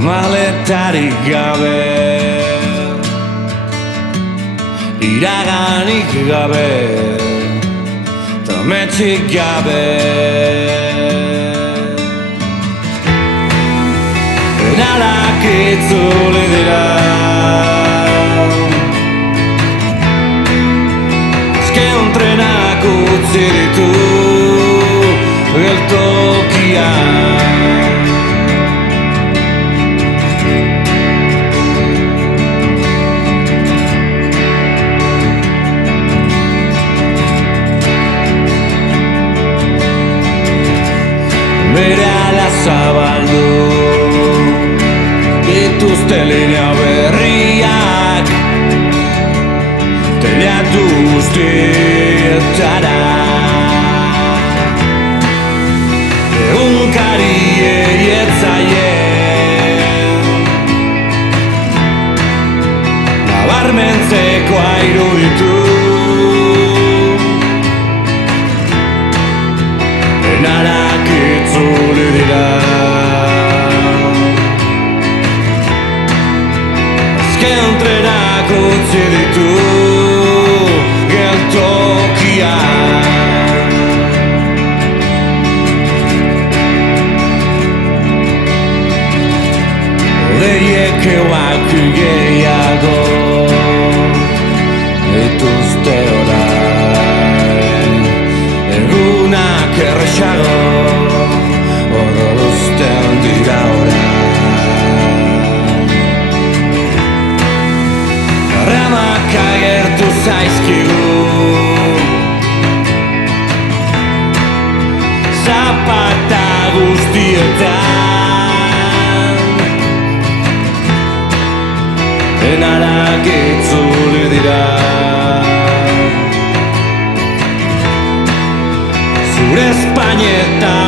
maletarik gabe, iraganik gabe, tametxik gabe. Enalak itzuli dira, azken trenak utzi ditu geltokian. Berehala zabaldu dituzte linea berriak teilatu guztietara. Egunkariei ez zaie nabarmentzekoa iruditu, enarak itzuli dira, azken trenak utzi ditu geltokian. Hodeiek euak gehiago dituzte orain, egunak erresago odoluzten dira orain. Ramak agertu zaizkigu, zapata guztietan, enarak itzuli dira. Zure Espainetan